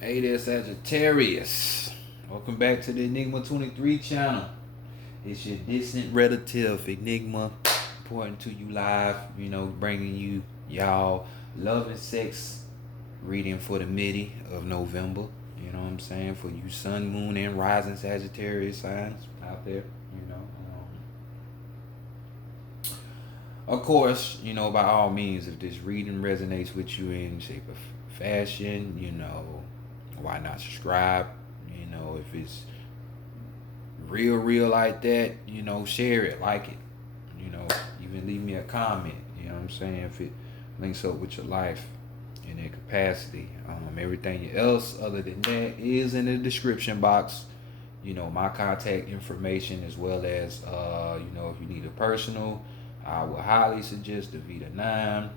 Hey there, Sagittarius. Welcome back to the Enigma 23 channel. It's your distant relative, Enigma, reporting to you live, bringing y'all love and sex reading for the midi of November. You know what I'm saying? For you sun, moon, and rising Sagittarius signs out there, you know. Of course, by all means, if this reading resonates with you in shape of fashion, why not subscribe? If it's real like that, share it, like it, even leave me a comment, you know what I'm saying, if it links up with your life in that capacity. Everything else other than that is in the description box. My contact information, as well as if you need a personal, I would highly suggest the Vita 9.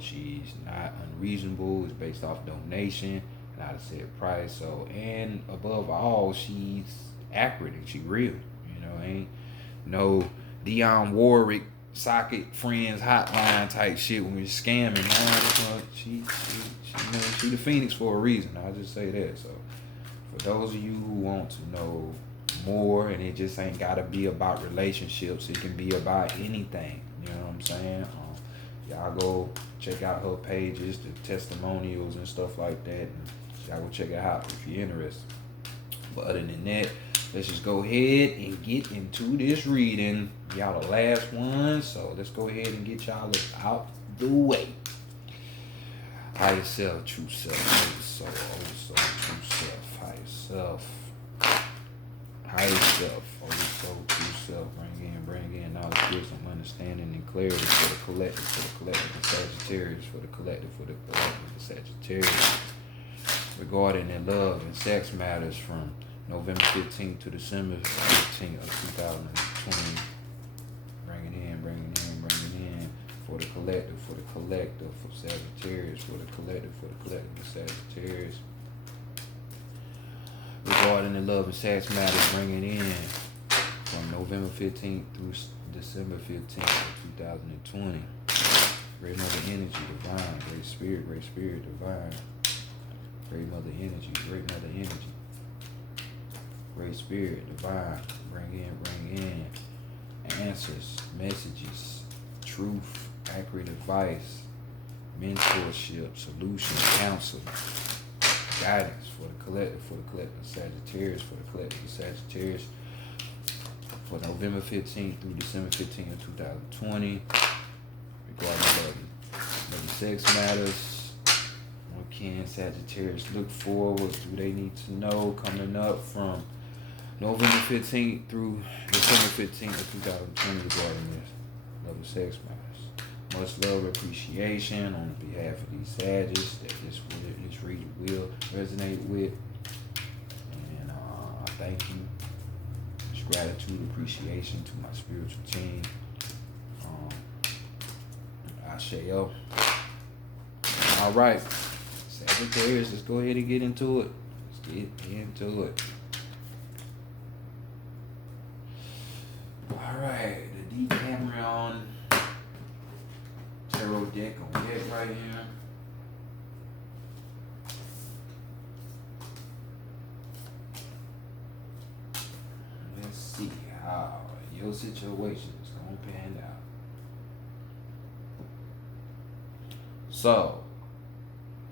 She's not unreasonable. It's based off donation, not a set price. So, and above all, she's accurate and she real. Ain't no Dionne Warwick socket friends hotline type shit when we're scamming. Man, she the Phoenix for a reason. I'll just say that. So, for those of you who want to know more, and it just ain't gotta be about relationships, it can be about anything. You know what I'm saying? Y'all go check out her pages, the testimonials and stuff like that. And y'all go check it out if you're interested. But other than that, let's just go ahead and get into this reading. Y'all the last one, so let's go ahead and get y'all out the way. Higher self, true self, old soul, true self, higher self. Higher self, Holy Soul, true self, bring in knowledge, wisdom, understanding, and clarity for the collective, of Sagittarius, for the collective, of Sagittarius, regarding their love and sex matters from November 15th to December 15th of 2020. Bring it in, for the collective, of Sagittarius, for the collective, of Sagittarius, regarding the love and sex matters, bringing in from November 15th through December 15th of 2020. Great Mother Energy, divine. Great Spirit, divine. Great Mother Energy, Great Spirit, divine. Bring in answers, messages, truth, accurate advice, mentorship, solution, counsel, guidance for the collective, of Sagittarius, of Sagittarius, for November 15th through December 15th of 2020, regarding the sex matters. What can Sagittarius look for? What do they need to know coming up from November 15th through December 15th of 2020 regarding this love and sex matters? Much love, appreciation on behalf of these Sagittarius that this reading will resonate with. And I thank you. Much gratitude, appreciation to my spiritual team. Asheo. All right. Sagittarius, let's go ahead and get into it. All right. The Decameron tarot deck on deck right here. Let's see how your situation is going to pan out. So,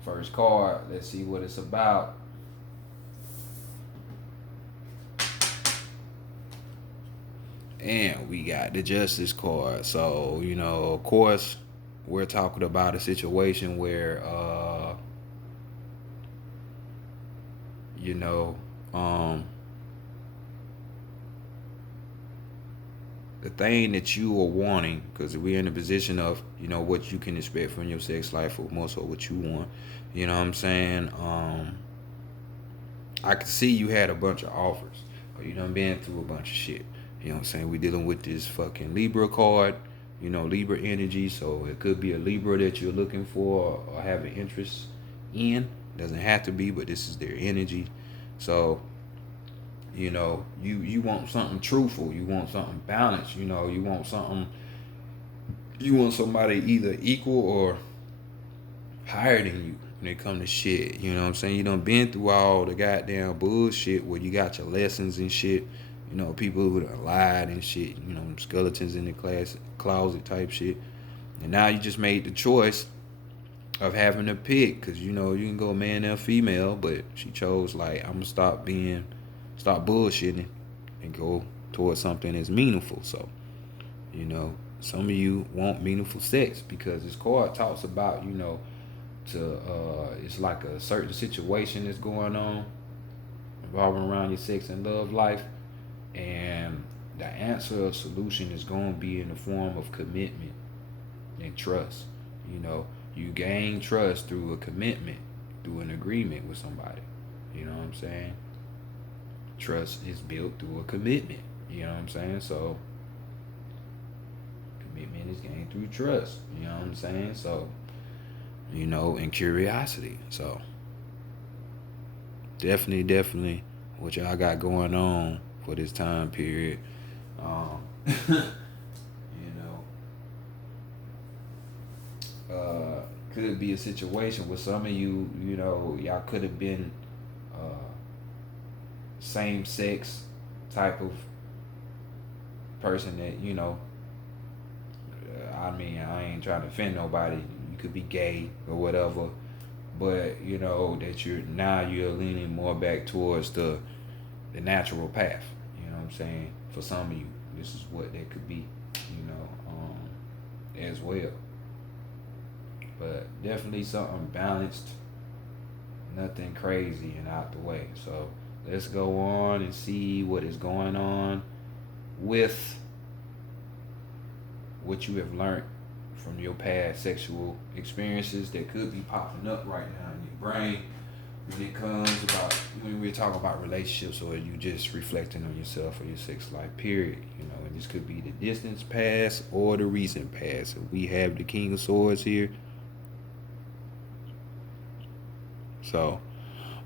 first card, let's see what it's about. And we got the Justice card. So, of course, we're talking about a situation where, the thing that you are wanting, because we're in a position of, what you can expect from your sex life, or more so what you want. You know what I'm saying? I could see you had a bunch of offers, or you done been through a bunch of shit. You know what I'm saying? We dealing with this fucking Libra card, Libra energy. So it could be a Libra that you're looking for or have an interest in. Doesn't have to be, but this is their energy. So, you want something truthful. You want something balanced. You want somebody either equal or higher than you. when it come to shit. You know what I'm saying? You done been through all the goddamn bullshit where you got your lessons and shit. You know, people who done lied and shit. You know, skeletons in the closet type shit. And now you just made the choice of having to pick, because you know you can go man or female, but she chose like, I'm gonna stop bullshitting and go towards something that's meaningful. So, you know, some of you want meaningful sex because this card talks about, you know, it's like a certain situation that's going on revolving around your sex and love life, and the answer or solution is going to be in the form of commitment and trust. You know, you gain trust through a commitment, through an agreement with somebody. You know what I'm saying? Trust is built through a commitment. You know what I'm saying? So commitment is gained through trust. You know what I'm saying? So, you know, and curiosity. So definitely what y'all got going on for this time period. Could be a situation where some of you, you know, y'all could have been same sex type of person that, you know, I mean, I ain't trying to offend nobody. You could be gay or whatever, but you know that you're leaning more back towards the natural path. You know what I'm saying? For some of you, this is what that could be, you know, as well. But definitely something balanced, nothing crazy and out the way. So let's go on and see what is going on with what you have learned from your past sexual experiences that could be popping up right now in your brain when we're talking about relationships, or you just reflecting on yourself or your sex life period. You know, and this could be the distance past or the recent past. If we have the King of Swords here, so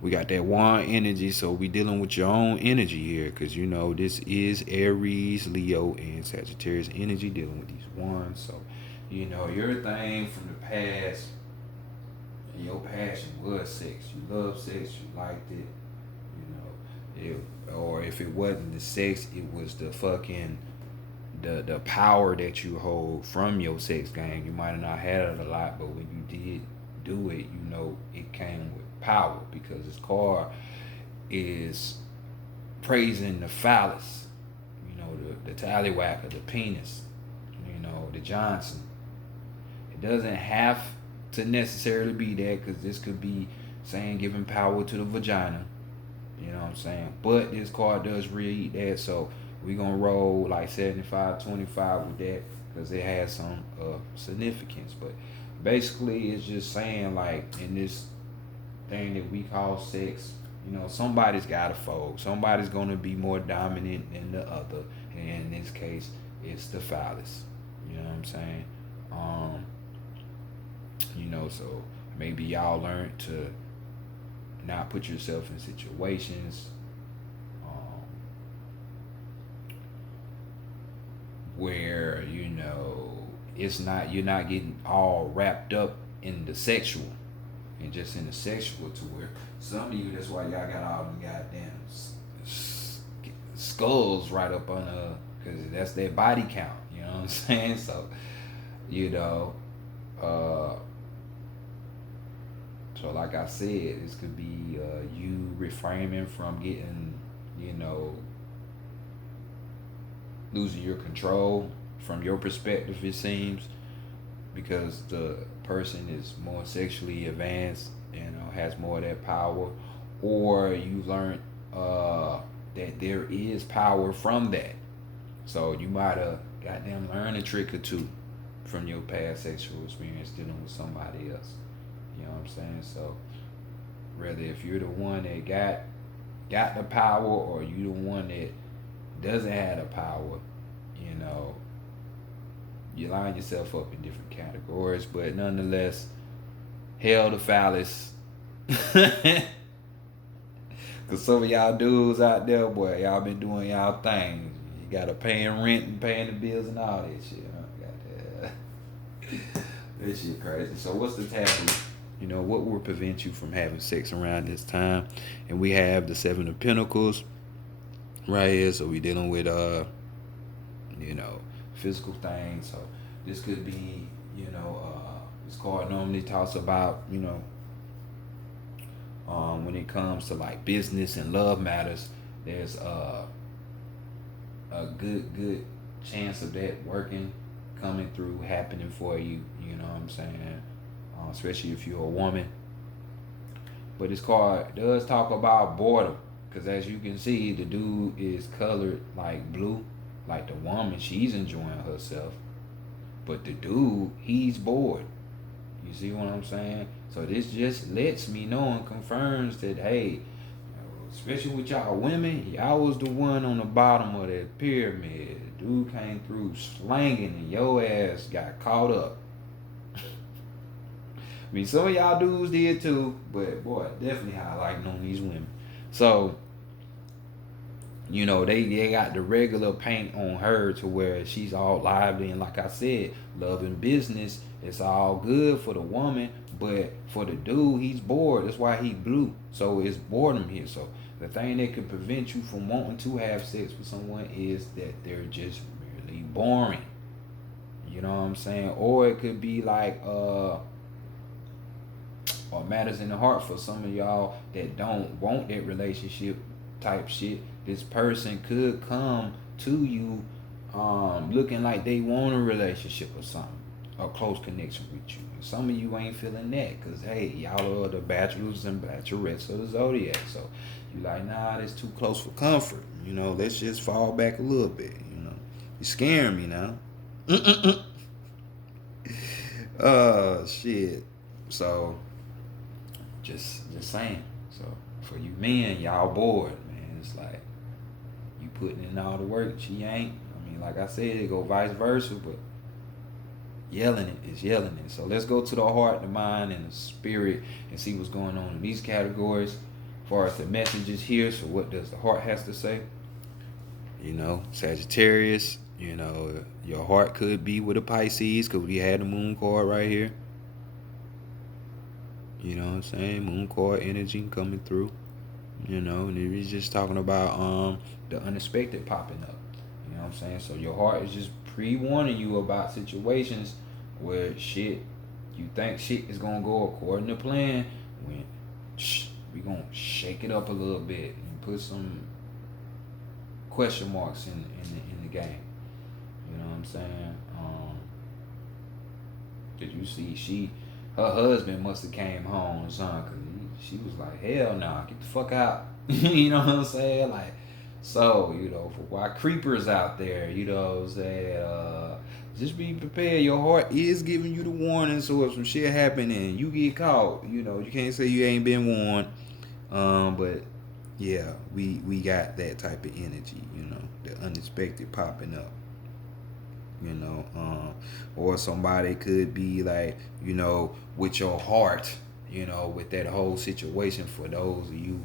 we got that wand energy, so we dealing with your own energy here, because you know this is Aries, Leo, and Sagittarius energy dealing with these wands. So, you know, your thing from the past, and your passion was sex. You love sex, you liked it, you know. Or if it wasn't the sex, it was the fucking the power that you hold from your sex game. You might have not had it a lot, but when you did do it, you know it came with power, because this card is praising the phallus, you know, the tallywhacker, the penis, you know, the Johnson. It doesn't have to necessarily be that, because this could be saying giving power to the vagina, you know what I'm saying? But this card does read that, so we're gonna roll like 75-25 with that, because it has some significance. But basically it's just saying, like, in this thing that we call sex, you know, somebody's gotta fold. Somebody's gonna be more dominant than the other, and in this case it's the phallus. You know what I'm saying? You know, so maybe y'all learned to not put yourself in situations where, you know, you're not getting all wrapped up in the sexual, and just in the sexual, to where some of you, that's why y'all got all them goddamn skulls right up on because that's their body count. You know what I'm saying? So, you know, so like I said, this could be you reframing from getting, you know, losing your control from your perspective, it seems, because the person is more sexually advanced, you know, has more of that power, or you learned that there is power from that. So you might have goddamn learned a trick or two from your past sexual experience dealing with somebody else. You know what I'm saying? So whether if you're the one that got the power, or you the one that doesn't have the power, you know, you line yourself up in different categories, but nonetheless, hell the phallus. Cause some of y'all dudes out there, boy, y'all been doing y'all things. You gotta paying rent and paying the bills and all that shit. Huh? That shit crazy. So what's the taboo? You know, what will prevent you from having sex around this time? And we have the Seven of Pentacles right here. So we dealing with you know, physical things. So this could be, you know, this card normally talks about, you know, when it comes to like business and love matters, there's a good chance of that working, coming through, happening for you. You know what I'm saying? Especially if you're a woman. But this card does talk about boredom, because as you can see, the dude is colored like blue, like the woman, she's enjoying herself, but the dude, he's bored. You see what I'm saying? So this just lets me know and confirms that, hey, especially with y'all women, y'all was the one on the bottom of that pyramid. The dude came through slanging and your ass got caught up. I mean, some of y'all dudes did too, but boy, definitely highlighting on these women. So, you know, they got the regular paint on her to where she's all lively, and like I said, love and business, it's all good for the woman, but for the dude, he's bored. That's why he blue. So it's boredom here. So the thing that could prevent you from wanting to have sex with someone is that they're just really boring. You know what I'm saying? Or it could be like or matters in the heart for some of y'all that don't want that relationship type shit. This person could come to you looking like they want a relationship or something, a close connection with you. Some of you ain't feeling that because, hey, y'all are the bachelors and bachelorettes of the zodiac. So you like, nah, that's too close for comfort. You know, let's just fall back a little bit. You know, you're scaring me now. Shit. So just saying. So for you men, y'all bored, man. It's like you putting in all the work, she ain't. I mean, like I said, it go vice versa, but yelling it is yelling it. So let's go to the heart, the mind, and the spirit and see what's going on in these categories. As far as the messages here, so what does the heart has to say? You know, Sagittarius, you know, your heart could be with a Pisces because we had the moon card right here. You know what I'm saying? Moon card energy coming through. You know, and it was just talking about the unexpected popping up. You know what I'm saying? So your heart is just pre-warning you about situations where shit, you think shit is gonna go according to plan, when we gonna shake it up a little bit and put some question marks in the game. You know what I'm saying? Did you see her husband must have came home or something, cause she was like, hell nah, get the fuck out. You know what I'm saying? Like, so, you know, for why creepers out there, you know what I'm saying? Just be prepared. Your heart is giving you the warning. So if some shit happen and you get caught, you know, you can't say you ain't been warned. But yeah, we got that type of energy, you know, the unexpected popping up. You know, or somebody could be like, you know, with your heart, you know, with that whole situation. For those of you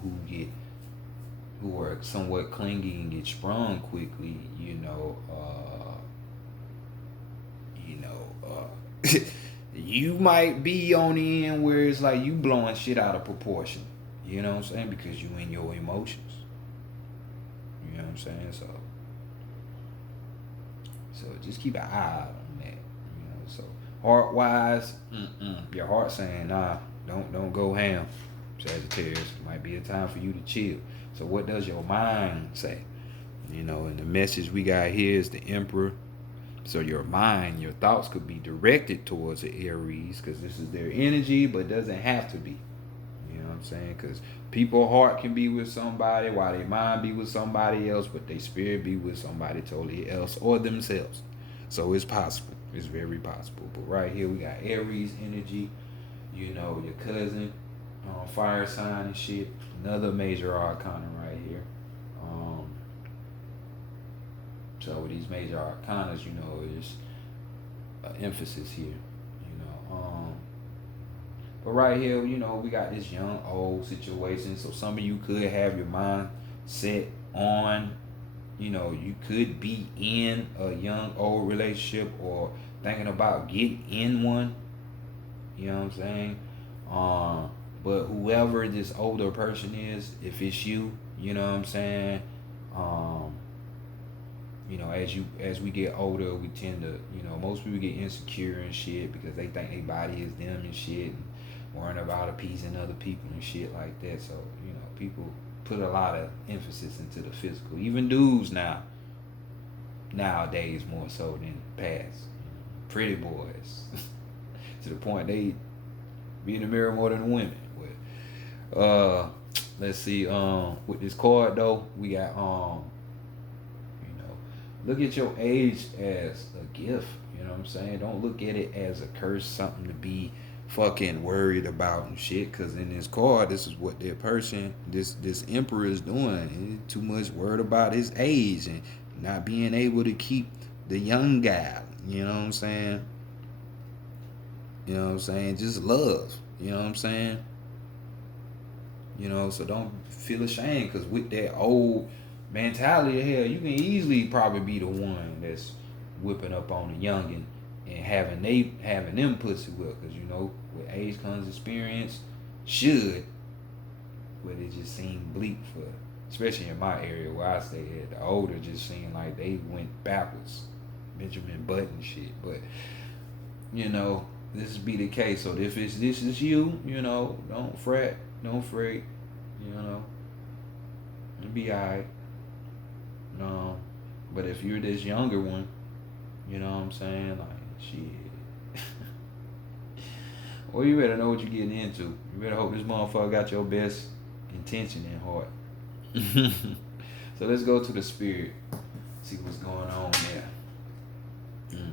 who are somewhat clingy and get sprung quickly, you might be on the end where it's like you blowing shit out of proportion. You know what I'm saying? Because you in your emotions. You know what I'm saying? So just keep an eye out on that. You know, so heart wise, your heart saying, nah, don't go ham, Sagittarius. Might be a time for you to chill. So what does your mind say? You know, and the message we got here is the Emperor. So your mind, your thoughts could be directed towards the Aries because this is their energy, but doesn't have to be. You know what I'm saying? Because people's heart can be with somebody while their mind be with somebody else, but their spirit be with somebody totally else or themselves. So it's possible. It's very possible. But right here we got Aries energy, you know, your cousin, fire sign and shit. Another major arcana right here. So with these major arcanas, you know, there's emphasis here, you know. But right here, you know, we got this young old situation. So some of you could have your mind set on, you know, you could be in a young old relationship or thinking about getting in one. You know what I'm saying? But whoever this older person is, if it's you, you know what I'm saying? Um, as we get older, we tend to, most people get insecure and shit because they think their body is them and shit, and worrying about appeasing other people and shit like that. So, people put a lot of emphasis into the physical. Even dudes nowadays more so than past. Pretty boys. To the point they be in the mirror more than women. But let's see, with this card though, we got look at your age as a gift. You know what I'm saying? Don't look at it as a curse, something to be fucking worried about and shit. Cause in this card, this is what that person, this emperor is doing. He's too much worried about his age and not being able to keep the young guy. You know what I'm saying? You know what I'm saying? Just love. You know what I'm saying? So don't feel ashamed, because with that old mentality of hell, you can easily probably be the one that's whipping up on the youngin and having them pussy whip, because with age comes experience. But it just seemed bleak for, especially in my area where I stay at. The older just seemed like they went backwards, Benjamin Button shit. But this be the case. So if this is you, don't fret, don't freak, it'll be alright. But if you're this younger one, you know what I'm saying? Like, shit. Well, you better know what you're getting into. You better hope this motherfucker got your best intention in heart. So let's go to the spirit. See what's going on there.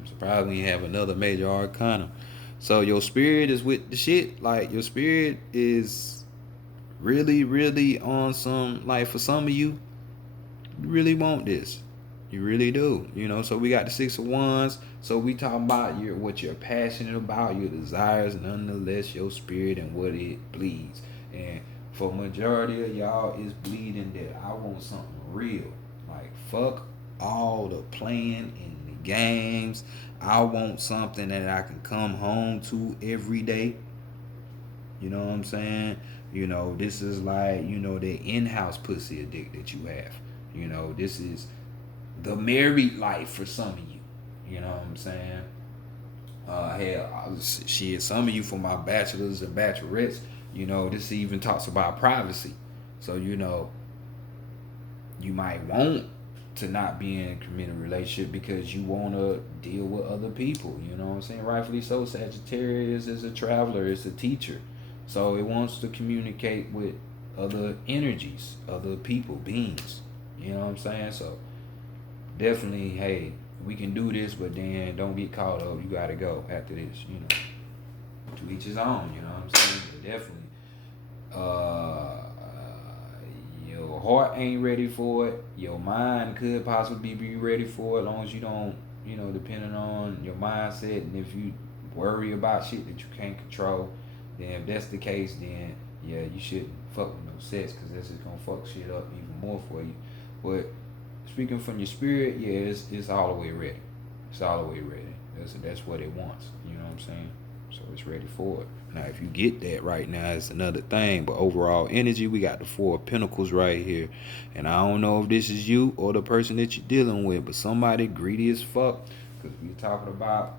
Surprised we have another major arcana. So your spirit is with the shit. Like, your spirit is really, really on some, like, for some of you, you really want this. You really do. So we got the 6 of Wands. So we talking about what you're passionate about, your desires, nonetheless, your spirit and what it bleeds. And for majority of y'all, it's bleeding that I want something real. Like, fuck all the playing in the games. I want something that I can come home to every day. You know what I'm saying? This is like, the in-house pussy addict that you have. This is the married life for some of you. You know what I'm saying? Hell, shit, some of you, for my bachelors and bachelorettes, this even talks about privacy. So, you might want to not be in a committed relationship because you want to deal with other people. You know what I'm saying? Rightfully so. Sagittarius is a traveler, it's a teacher. So it wants to communicate with other energies, other people, beings. You know what I'm saying? So definitely, hey, we can do this, but then don't get caught up. You gotta go after this, To each his own, you know what I'm saying? But definitely, your heart ain't ready for it. Your mind could possibly be ready for it, as long as you don't, depending on your mindset. And if you worry about shit that you can't control, then if that's the case, then yeah, you shouldn't fuck with no sex, because that's just gonna fuck shit up even more for you. But speaking from your spirit, yeah, it's all the way ready. It's all the way ready. That's what it wants. You know what I'm saying? So it's ready for it. Now, if you get that right now, it's another thing. But overall energy, we got the 4 of Pentacles right here. And I don't know if this is you or the person that you're dealing with, but somebody greedy as fuck. Because we're talking about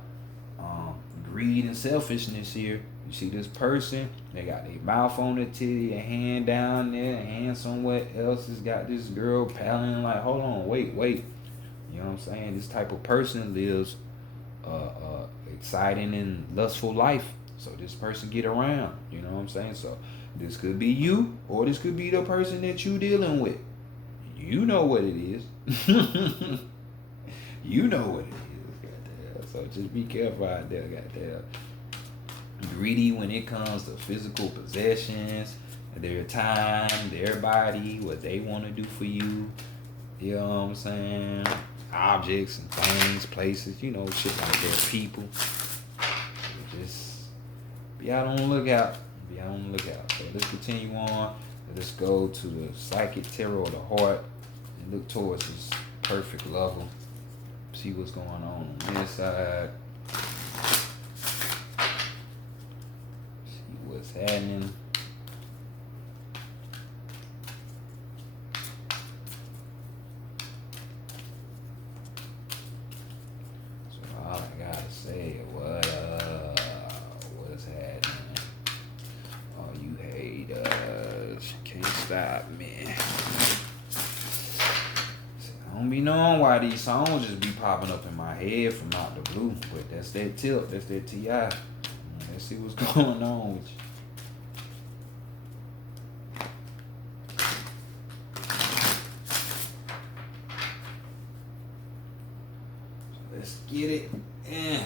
greed and selfishness here. You see this person, they got their mouth on the titty, a hand down there, a hand somewhere else. Has got this girl palling like, hold on, wait. You know what I'm saying? This type of person lives exciting and lustful life. So this person get around. You know what I'm saying? So this could be you, or this could be the person that you dealing with. You know what it is. You know what it is. Goddamn. So just be careful out there. Goddamn. Greedy when it comes to physical possessions, their time, their body, what they want to do for you. You know what I'm saying? Objects and things, places, shit like that. People. Just be out on the lookout. Be out on the lookout. So let's continue on. Let's go to the psychic tarot of the heart and look towards this perfect level. See what's going on this side. See what what's happening. So all I gotta say, what's happening? Oh, you haters can't stop me. I don't be knowing why these songs just be popping up in my head from out the blue, but that's that tip, that's that T.I. Let's see what's going on with you. Let's get it. Yeah.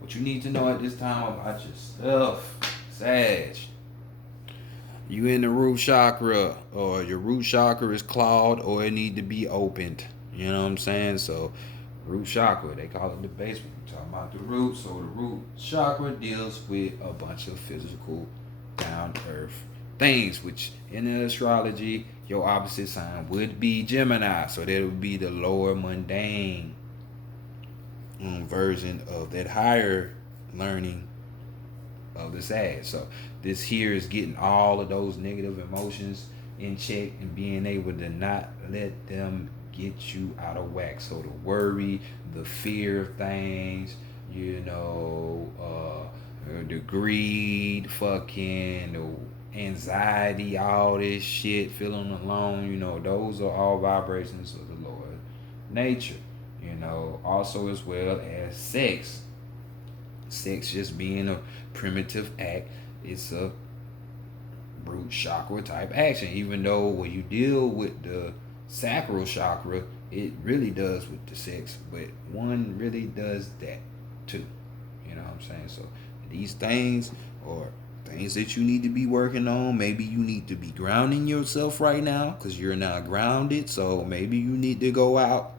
What you need to know at this time about yourself, Sag. You in the root chakra, or your root chakra is clogged, or it need to be opened. You know what I'm saying? So, root chakra, they call it the basement. We're talking about the root. So the root chakra deals with a bunch of physical, down to earth things, which in the astrology, your opposite sign would be Gemini. So that would be the lower mundane version of that higher learning of the Sag. So this here is getting all of those negative emotions in check and being able to not let them get you out of whack. So the worry, the fear of things, the greed, fucking the anxiety, all this shit, feeling alone, those are all vibrations of the Lord nature. Also as well as sex. Sex just being a primitive act, it's a root chakra type action. Even though when you deal with the sacral chakra, it really does with the sex, but one really does that too. You know what I'm saying? So these things are things that you need to be working on. Maybe you need to be grounding yourself right now because you're not grounded. So maybe you need to go out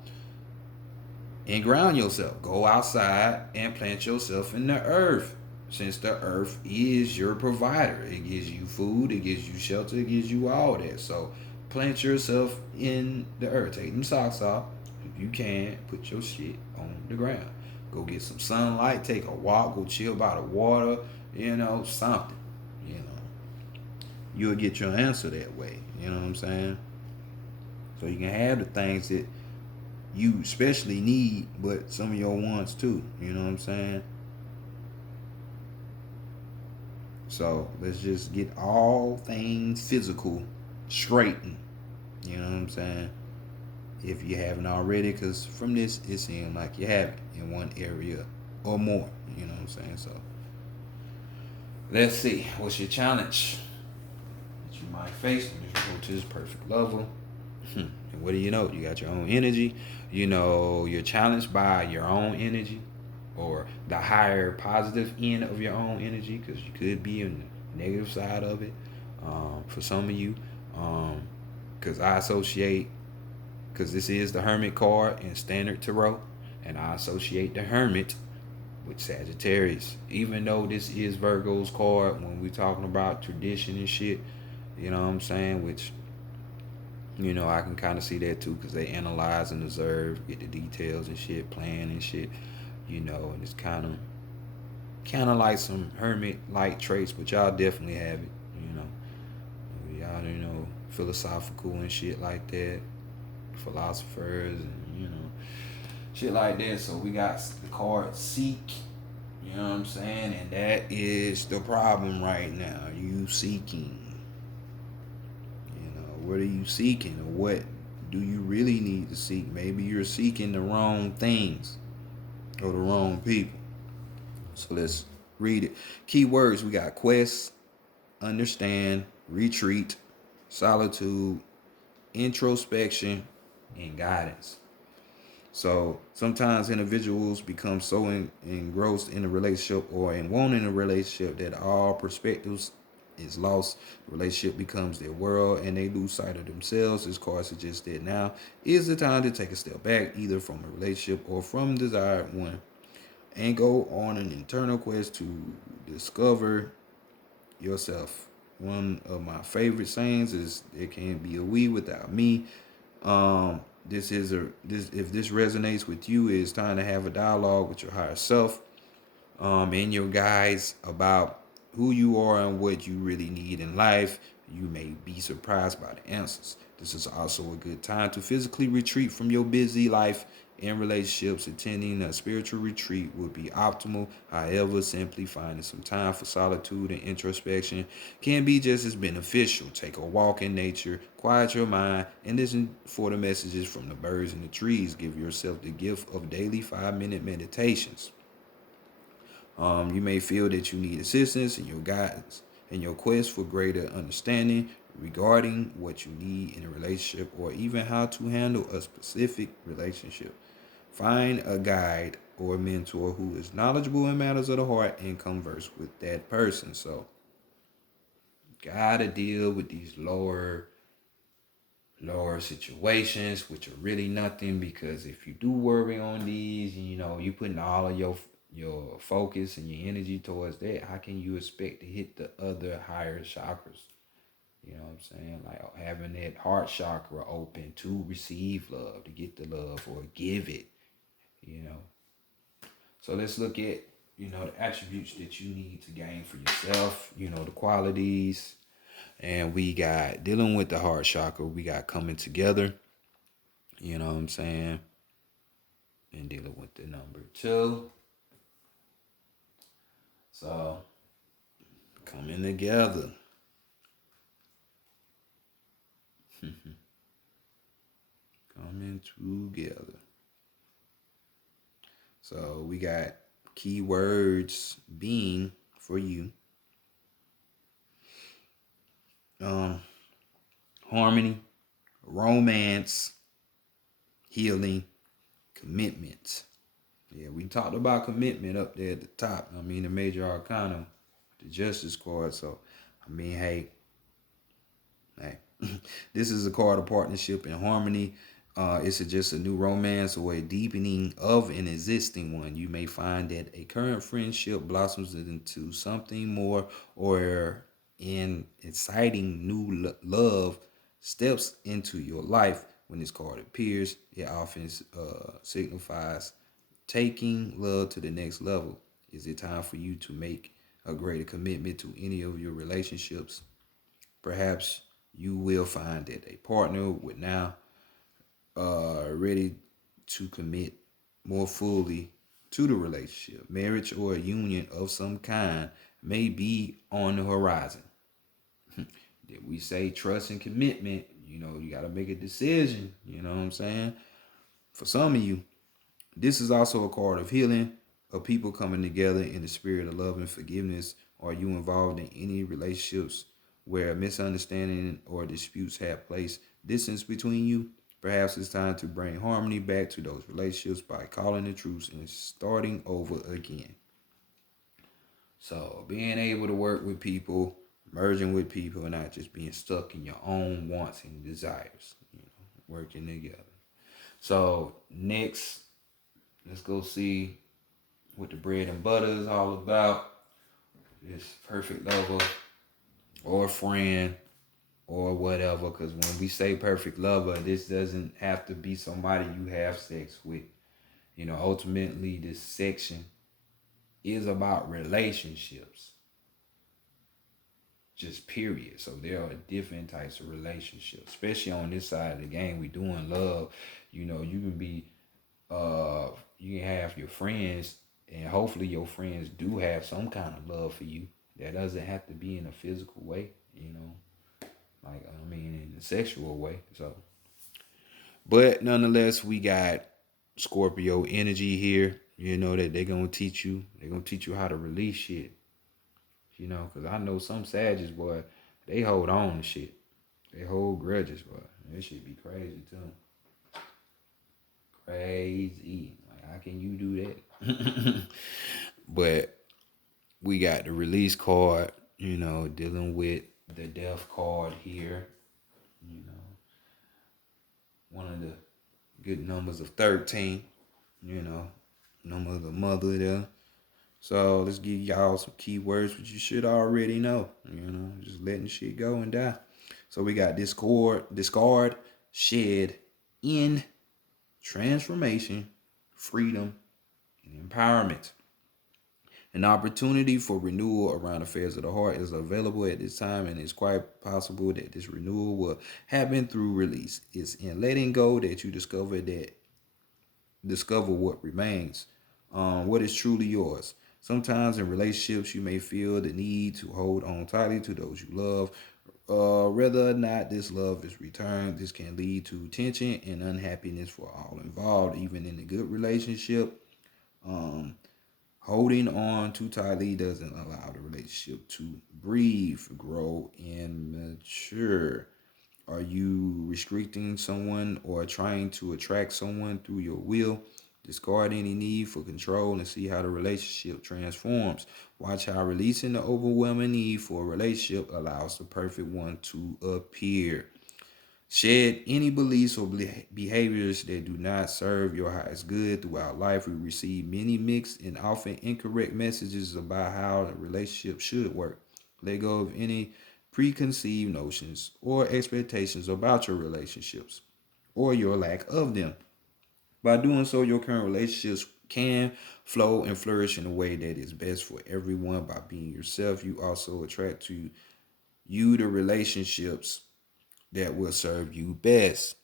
and ground yourself. Go outside and plant yourself in the earth, since the earth is your provider. It gives you food, it gives you shelter, it gives you all that. So plant yourself in the earth. Take them socks off. If you can, put your shit on the ground. Go get some sunlight, take a walk, go chill by the water, something. You'll get your answer that way. You know what I'm saying? So you can have the things that you especially need, but some of your wants too. You know what I'm saying? So let's just get all things physical straightened. You know what I'm saying? If you haven't already, because from this it seems like you haven't in one area or more. You know what I'm saying? So let's see. What's your challenge that you might face when you go to this perfect level? And what do you know? You got your own energy. You're challenged by your own energy or the higher positive end of your own energy, because you could be on the negative side of it for some of you. Because I associate, because this is the Hermit card in Standard Tarot, and I associate the Hermit with Sagittarius. Even though this is Virgo's card when we're talking about tradition and shit, you know what I'm saying? Which I can kind of see that too, because they analyze and observe, get the details and shit, plan and shit, and it's kind of like some hermit-like traits, but y'all definitely have it, y'all, philosophical and shit like that, philosophers and, shit like that. So we got the card Seek, you know what I'm saying, and that is the problem right now. You seeking. What are you seeking, or what do you really need to seek? Maybe you're seeking the wrong things or the wrong people. So let's read it. Keywords, we got quest, understand, retreat, solitude, introspection, and guidance. So sometimes individuals become so engrossed in a relationship or in wanting a relationship that all perspectives is lost. The relationship becomes their world and they lose sight of themselves. This card suggests that now is the time to take a step back, either from a relationship or from desired one, and go on an internal quest to discover yourself. One of my favorite sayings is there can't be a we without me. This if this resonates with you, it's time to have a dialogue with your higher self, and your guides about who you are and what you really need in life. You may be surprised by the answers. This is also a good time to physically retreat from your busy life and relationships. Attending a spiritual retreat would be optimal. However, simply finding some time for solitude and introspection can be just as beneficial. Take a walk in nature, quiet your mind, and listen for the messages from the birds and the trees. Give yourself the gift of daily 5-minute meditations. You may feel that you need assistance in your guidance in your quest for greater understanding regarding what you need in a relationship or even how to handle a specific relationship. Find a guide or a mentor who is knowledgeable in matters of the heart and converse with that person. So, gotta deal with these lower situations, which are really nothing, because if you do worry on these, you putting all of your focus and your energy towards that, how can you expect to hit the other higher chakras? You know what I'm saying? Like having that heart chakra open to receive love, to get the love or give it, you know. So let's look at, the attributes that you need to gain for yourself, the qualities. And we got dealing with the heart chakra, we got coming together, you know what I'm saying? And dealing with the number 2. So coming together. Coming together. So we got keywords being for you. Harmony, romance, healing, commitment. Yeah, we talked about commitment up there at the top. I mean, the major arcana, the justice card. So, I mean, hey, this is a card of partnership and harmony. It's just a new romance or a deepening of an existing one. You may find that a current friendship blossoms into something more, or an exciting new love steps into your life. When this card appears, it often signifies taking love to the next level. Is it time for you to make a greater commitment to any of your relationships? Perhaps you will find that a partner would now ready to commit more fully to the relationship. Marriage or a union of some kind may be on the horizon. That we say trust and commitment, you got to make a decision, you know what I'm saying? For some of you, this is also a card of healing, of people coming together in the spirit of love and forgiveness. Are you involved in any relationships where misunderstanding or disputes have place, distance between you? Perhaps it's time to bring harmony back to those relationships by calling the truce and starting over again. So being able to work with people, merging with people, and not just being stuck in your own wants and desires, working together. So next, let's go see what the bread and butter is all about. This perfect lover or friend or whatever. Because when we say perfect lover, this doesn't have to be somebody you have sex with. Ultimately, this section is about relationships. Just period. So there are different types of relationships, especially on this side of the game. We doing love. You can be you can have your friends, and hopefully your friends do have some kind of love for you. That doesn't have to be in a physical way, in a sexual way. So, but nonetheless, we got Scorpio energy here. That they're gonna teach you. They're gonna teach you how to release shit. Because I know some Sagittarius, boy, they hold on to shit. They hold grudges, boy. That shit be crazy too. Crazy. Like, how can you do that? But we got the release card, dealing with the death card here. One of the good numbers of 13, number of the mother there. So let's give y'all some keywords which you should already know. Just letting shit go and die. So we got discard, shed, end, transformation, freedom, and empowerment. An opportunity for renewal around affairs of the heart is available at this time, and it's quite possible that this renewal will happen through release. It's in letting go that you discover what remains, what is truly yours. Sometimes in relationships, you may feel the need to hold on tightly to those you love. Whether or not this love is returned, this can lead to tension and unhappiness for all involved, even in a good relationship. Um, Holding on too tightly doesn't allow the relationship to breathe, grow, and mature. Are you restricting someone or trying to attract someone through your will? Discard any need for control and see how the relationship transforms. Watch how releasing the overwhelming need for a relationship allows the perfect one to appear. Shed any beliefs or behaviors that do not serve your highest good. Throughout life, we receive many mixed and often incorrect messages about how a relationship should work. Let go of any preconceived notions or expectations about your relationships or your lack of them. By doing so, your current relationships can flow and flourish in a way that is best for everyone. By being yourself, you also attract to you the relationships that will serve you best.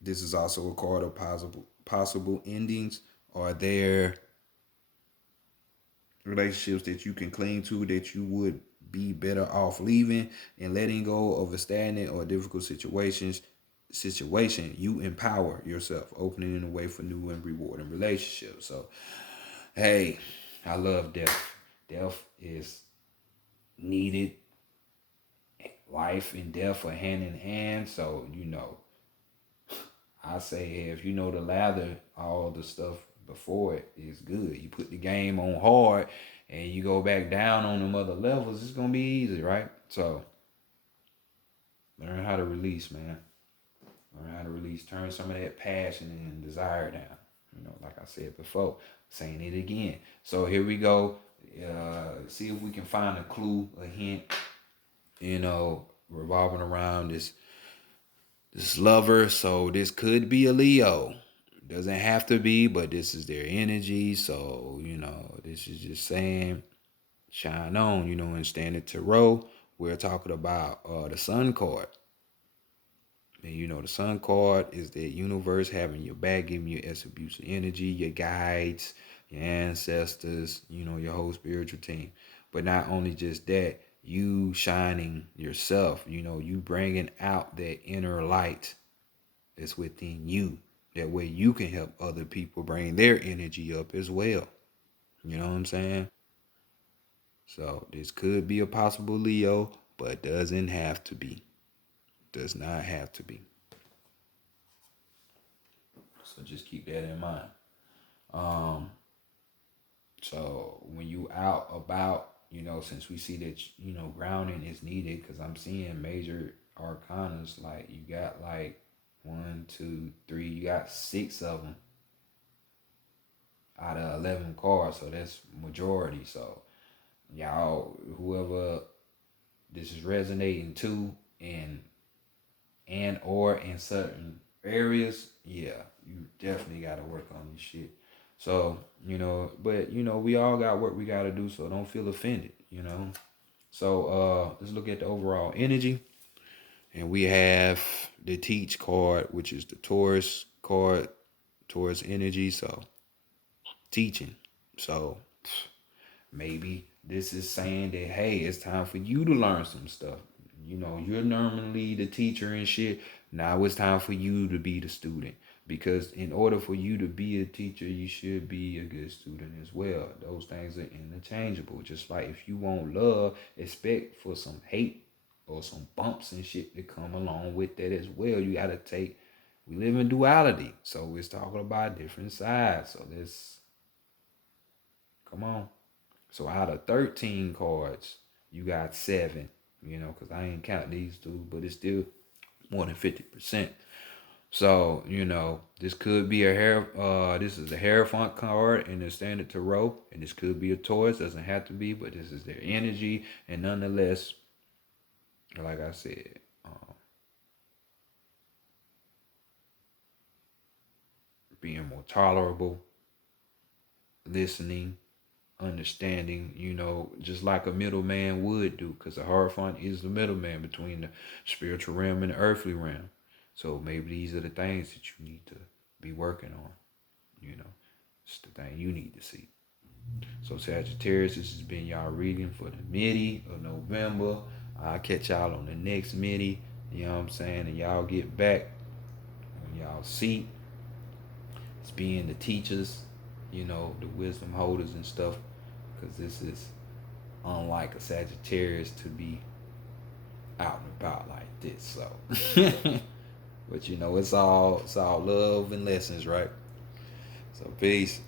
This is also a card of possible endings. Are there relationships that you can cling to that you would be better off leaving and letting go of a stagnant or difficult situation? You empower yourself, opening the way for new and rewarding relationships. So hey, I love death. Death is needed. Life and death are hand in hand. So I say if you know the lather, all the stuff before it is good. You put the game on hard and you go back down on them other levels, it's gonna be easy, right? So learn how to release, man. Learn how to release. Turn some of that passion and desire down. Like I said before, saying it again. So here we go. See if we can find a clue, a hint, revolving around this lover. So this could be a Leo. Doesn't have to be, but this is their energy. So, this is just saying shine on, and Standard Tarot. We're talking about the Sun card. And the Sun card is the universe having your back, giving you attributes of energy, your guides, your ancestors, your whole spiritual team. But not only just that, you shining yourself, you bringing out that inner light that's within you. That way you can help other people bring their energy up as well. You know what I'm saying? So this could be a possible Leo, but doesn't have to be. Does not have to be. So just keep that in mind. Um, so when you out about, since we see that, grounding is needed, because I'm seeing major arcanas, like you got like 1, 2, 3, you got 6 of them out of 11 cards, so that's majority. So y'all, whoever this is resonating to and or in certain areas, yeah, you definitely got to work on this shit. So but we all got work we got to do, so don't feel offended. So let's look at the overall energy, and we have the Teach card, which is the Taurus card, Taurus energy. So teaching. So maybe this is saying that, hey, it's time for you to learn some stuff. You're normally the teacher and shit. Now it's time for you to be the student. Because in order for you to be a teacher, you should be a good student as well. Those things are interchangeable. Just like if you want love, expect for some hate or some bumps and shit to come along with that as well. You got to we live in duality. So it's talking about different sides. So come on. So out of 13 cards, you got 7, because I ain't count these two, but it's still more than 50%. So, this could be this is a Hierophant card in the Standard Tarot, and this could be a Taurus, doesn't have to be, but this is their energy, and nonetheless, like I said, being more tolerable, listening, understanding, just like a middleman would do, because the Hierophant is the middleman between the spiritual realm and the earthly realm. So maybe these are the things that you need to be working on. It's the thing you need to see. So Sagittarius, this has been y'all reading for the midi of November. I'll catch y'all on the next midi. You know what I'm saying? And y'all get back when y'all see it's being the teachers, the wisdom holders and stuff. Because this is unlike a Sagittarius to be out and about like this. So but it's all love and lessons, right? So peace.